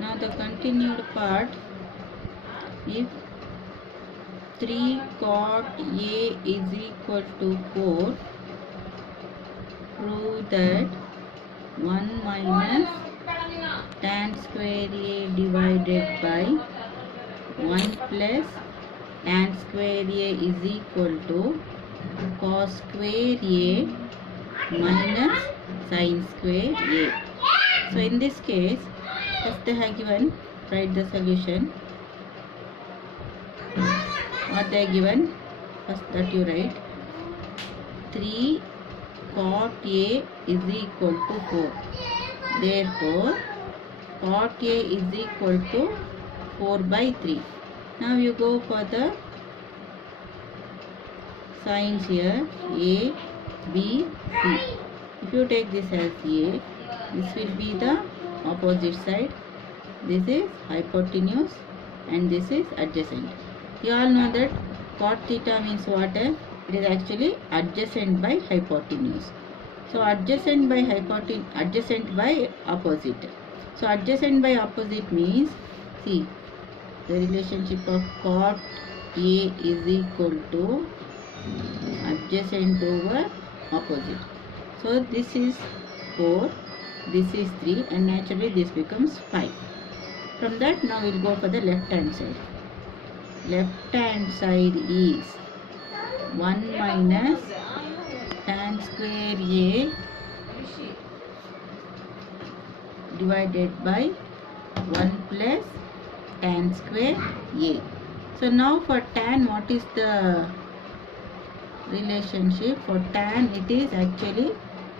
Now the continued part, if 3 cot A is equal to 4, prove that 1 minus tan square A divided by 1 plus tan square A is equal to cos square A minus sin square A. So in this case, first they have given, write the solution. What they are given, first that you write, 3 cot A is equal to 4. Therefore, cot A is equal to 4 by 3. Now you go for the signs here, A, B, C. If you take this as A, this will be the opposite side. This is hypotenuse and this is adjacent. You all know that cot theta means what? It is actually adjacent by hypotenuse. So adjacent by opposite. So adjacent by opposite means, see, the relationship of cot A is equal to adjacent over opposite. So this is 4, this is 3, and naturally this becomes 5. From that, now we will go for the left hand side. Left hand side is 1 minus tan square A divided by 1 plus tan square A. So now for tan, what is the relationship? For tan, it is actually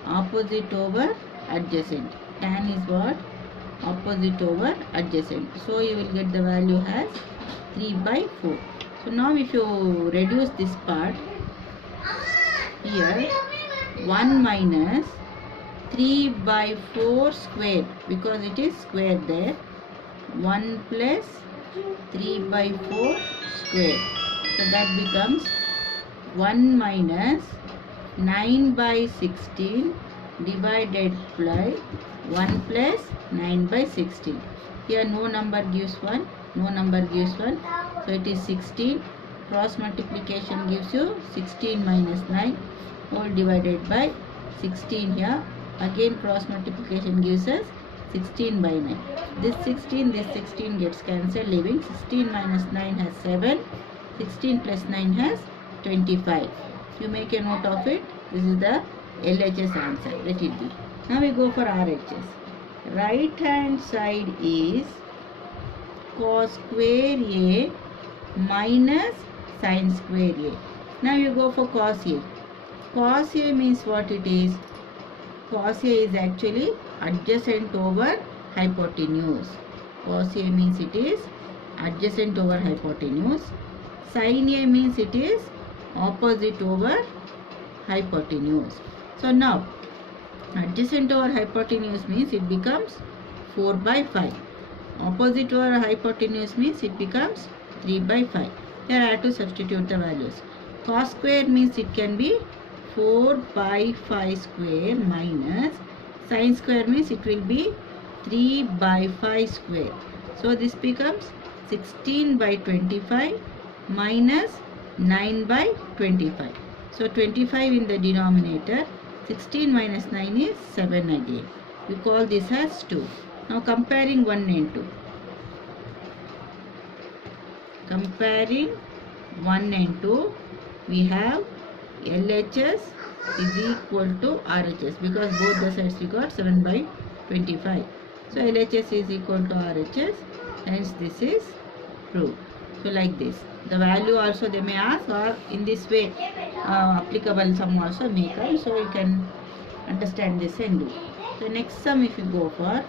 opposite over adjacent. Tan is what? Opposite over adjacent. So you will get the value as 3 by 4. So now if you reduce this part, here 1 minus 3 by 4 square, because it is square there, 1 plus 3 by 4 square. So that becomes 1 minus 9 by 16 divided by 1 plus 9 by 16. Here no number gives 1, no number gives 1. So it is 16. Cross multiplication gives you 16 minus 9 whole divided by 16 here. Again cross multiplication gives us 16 by 9. This 16 gets cancelled, leaving 16 minus 9 has 7. 16 plus 9 has 25. You make a note of it. This is the LHS answer. Let it be. Now we go for RHS. Right hand side is cos square A minus sin square A. Now you go for cos A. Cos A means what it is? Cos A is actually adjacent over hypotenuse. Cos A means it is adjacent over hypotenuse. Sin A means it is opposite over hypotenuse. So now adjacent over hypotenuse means it becomes 4 by 5. Opposite over hypotenuse means it becomes 3 by 5. Here I have to substitute the values. Cos square means it can be 4 by 5 square minus sin square means it will be 3 by 5 square. So this becomes 16 by 25 minus 9 by 25. So 25 in the denominator. 16 minus 9 is 7 again. We call this as 2. Now comparing 1 and 2. Comparing 1 and 2, we have LHS is equal to RHS because both the sides we got 7 by 25. So LHS is equal to RHS, hence this is proved. So like this. The value also they may ask, or in this way applicable sum also may come, so you can understand this and do. So next sum if you go for,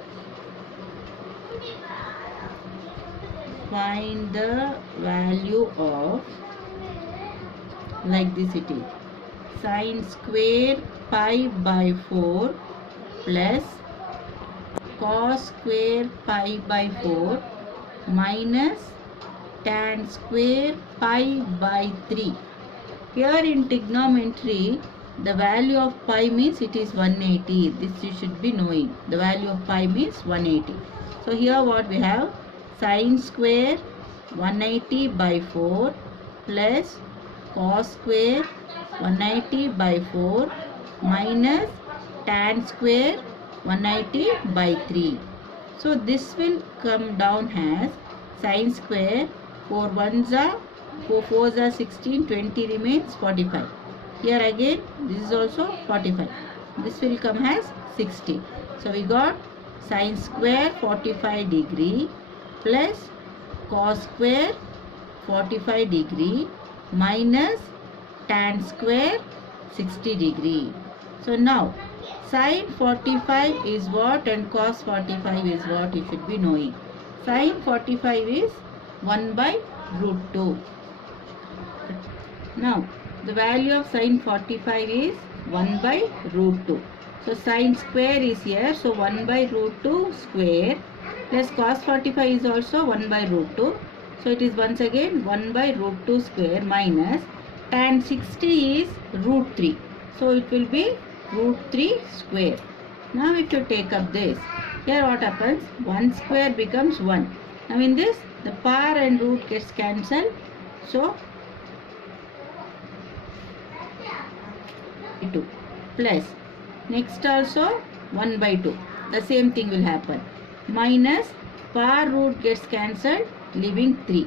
find the value of, like this it is, sin square pi by 4 plus cos square pi by 4 minus tan square pi by 3. Here in trigonometry, the value of pi means it is 180. This you should be knowing. The value of pi means 180. So here what we have, sine square 180 by 4 plus cos square 180 by 4 minus tan square 180 by 3. So this will come down as sine square 4 1s are 4 4s are 16, 20 remains 45. Here again this is also 45. This will come as 60. So we got sine square 45 degree plus cos square 45 degree minus tan square 60 degree. So now sine 45 is what and cos 45 is what you should be knowing. Sine 45 is 1 by root 2. Now the value of sine 45 is 1 by root 2. So sine square is here, so 1 by root 2 square plus cos 45 is also 1 by root 2. So it is once again 1 by root 2 square minus tan 60 is root 3. So it will be root 3 square. Now if you take up this, here what happens? 1 square becomes 1. Now in this, the power and root gets cancelled. So 2 plus next also 1 by 2. The same thing will happen. Minus power root gets cancelled, leaving 3.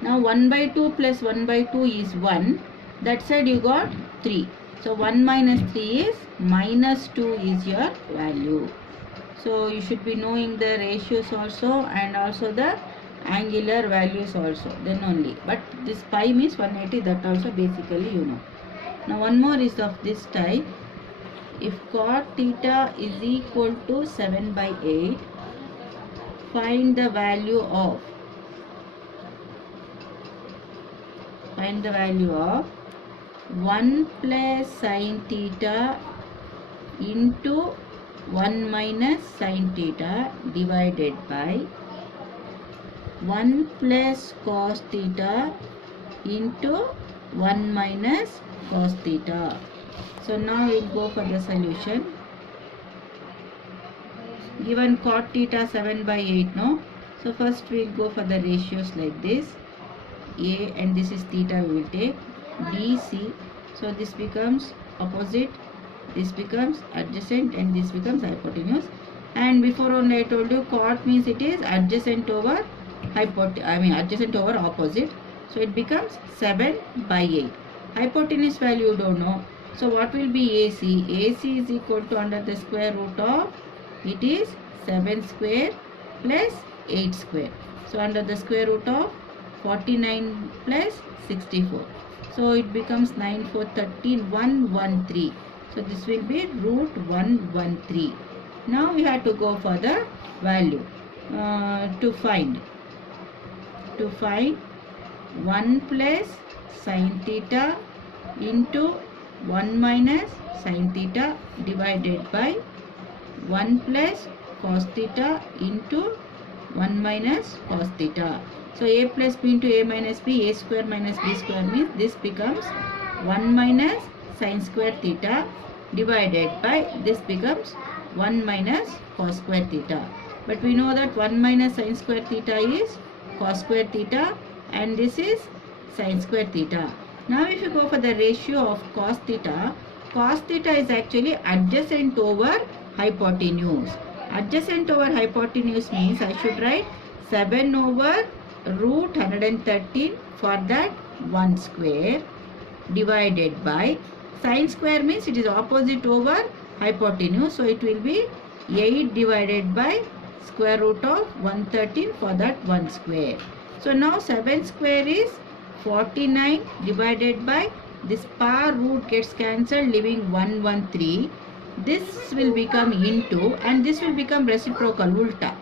Now 1 by 2 plus 1 by 2 is 1. That side you got 3. So 1 minus 3 is minus 2 is your value. So you should be knowing the ratios also and also the angular values also. Then only. But this pi means 180, that also basically you know. Now one more is of this type. If cot theta is equal to 7 by 8, find the value of 1 plus sin theta into 1 minus sin theta divided by 1 plus cos theta into 1 minus cos theta. So now we'll go for the solution. Given cot theta 7 by 8, no? So first we'll go for the ratios like this. A and this is theta we will take. BC. So this becomes opposite, this becomes adjacent and this becomes hypotenuse. And before only I told you cot means it is adjacent over adjacent over opposite. So it becomes 7 by 8. Hypotenuse value you don't know. So what will be AC? AC is equal to under the square root of, it is 7 square plus 8 square. So under the square root of 49 plus 64. So it becomes 9 4 13 113. So this will be root 113. Now we have to go for the value to find 1 plus sin theta into 1 minus sin theta divided by 1 plus cos theta into 1 minus cos theta. So a plus b into a minus b, a square minus b square means this becomes 1 minus sin square theta divided by this becomes 1 minus cos square theta. But we know that 1 minus sin square theta is cos square theta and this is sin square theta. Now if you go for the ratio of cos theta is actually adjacent over hypotenuse. Adjacent over hypotenuse means I should write 7 over root 113 for that 1 square divided by sin square means it is opposite over hypotenuse. So it will be 8 divided by square root of 113 for that 1 square. So now 7 square is 49 divided by this power root gets cancelled leaving 113. This will become into and this will become reciprocal ulta.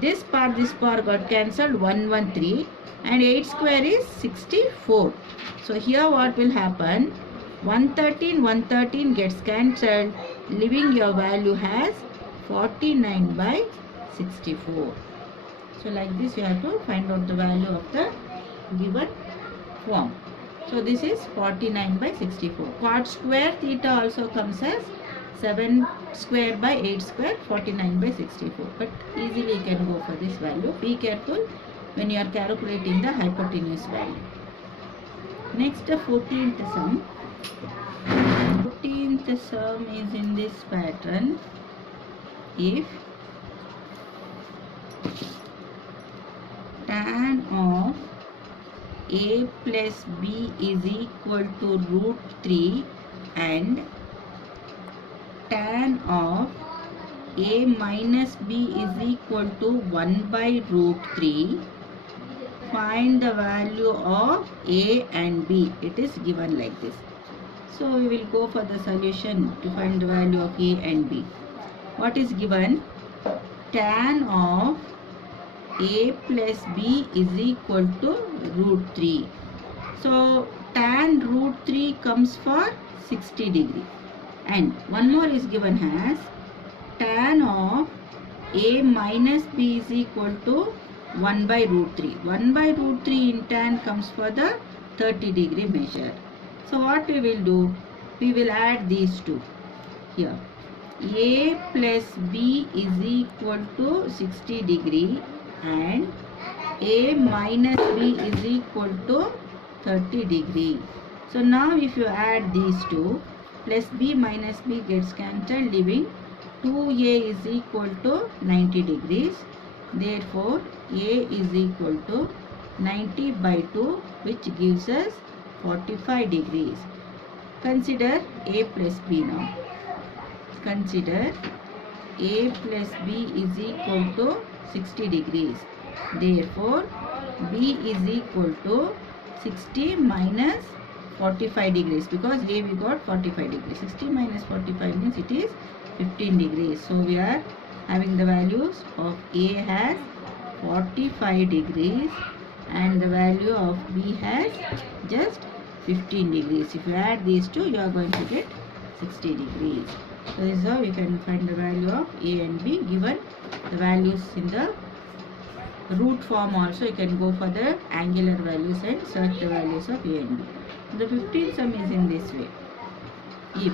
This part got cancelled 113 and 8 square is 64. So here what will happen? 113 gets cancelled leaving your value as 49 by 64. So like this you have to find out the value of the given form. So this is 49 by 64. Cot square theta also comes as 7 square by 8 square, 49 by 64. But easily you can go for this value. Be careful when you are calculating the hypotenuse value. Next, the 14th sum. 14th sum is in this pattern. If tan of a plus b is equal to root 3 and tan of a minus b is equal to 1 by root 3, find the value of a and b. It is given like this. So we will go for the solution to find the value of a and b. What is given? Tan of a plus b is equal to root 3. So tan root 3 comes for 60 degree. And one more is given as tan of a minus b is equal to 1 by root 3. 1 by root 3 in tan comes for the 30 degree measure. So what we will do? We will add these two here. A plus b is equal to 60 degree and a minus b is equal to 30 degree. So now if you add these two, plus b minus b gets cancelled, leaving 2a is equal to 90 degrees. Therefore, a is equal to 90 by 2, which gives us 45 degrees. Consider a plus b now. Consider a plus b is equal to 60 degrees. Therefore, b is equal to 60 minus 45 degrees, because a we got 45 degrees. 60 minus 45 means it is 15 degrees. So we are having the values of a has 45 degrees and the value of b has just 15 degrees. If you add these two, you are going to get 60 degrees. So this is how you can find the value of a and b. Given the values in the root form also, you can go for the angular values and search the values of a and b. The 15th sum is in this way. If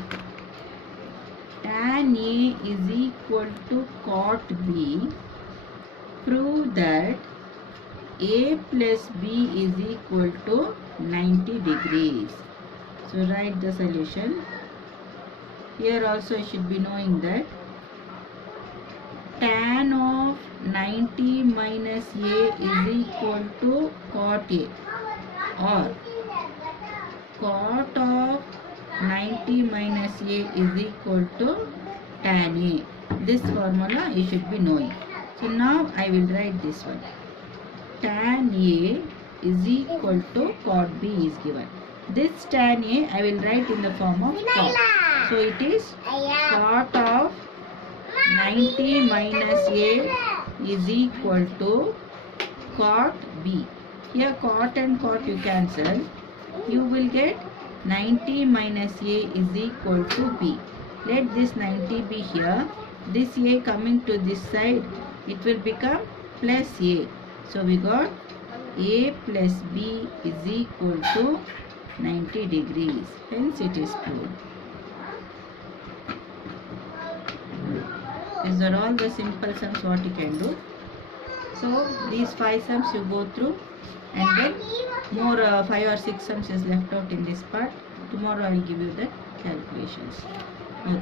tan a is equal to cot b, prove that a plus b is equal to 90 degrees. So write the solution. Here also you should be knowing that tan of 90 minus a is equal to cot a, or cot of 90 minus a is equal to tan a. This formula you should be knowing. So now I will write this one. Tan a is equal to cot b is given. This tan a I will write in the form of cot. So it is cot of 90 minus a is equal to cot b. Here cot and cot you cancel. You will get 90 minus a is equal to b. Let this 90 be here. This a coming to this side, it will become plus a. So we got a plus b is equal to 90 degrees. Hence it is proved. These are all the simple sums what you can do. So these 5 sums you go through, and then more 5 or 6 sums is left out in this part. Tomorrow I will give you the calculations. Okay.